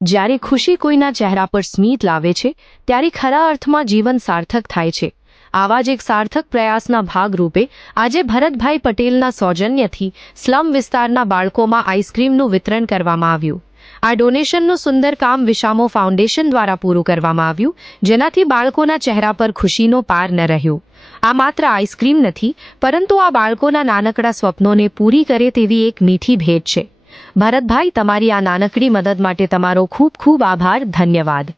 જ્યારે ખુશી કોઈના ચહેરા પર સ્મિત લાવે છે ત્યારે ખરા અર્થમાં જીવન સાર્થક થાય છે। આવા જ એક સાર્થક પ્રયાસના ભાગરૂપે આજે ભરતભાઈ પટેલના સૌજન્યથી સ્લમ વિસ્તારના બાળકોમાં આઈસ્ક્રીમનું વિતરણ કરવામાં આવ્યું। આ ડોનેશનનું સુંદર કામ વિશામો ફાઉન્ડેશન દ્વારા પૂરું કરવામાં આવ્યું, જેનાથી બાળકોના ચહેરા પર ખુશીનો પાર ન રહ્યો। આ માત્ર આઈસ્ક્રીમ નથી, પરંતુ આ બાળકોના નાનકડા સ્વપ્નોને પૂરી કરે તેવી એક મીઠી ભેટ છે। ભરતભાઈ, તમારી આ નાનકડી મદદ માટે તમારો ખૂબ ખૂબ આભાર, ધન્યવાદ।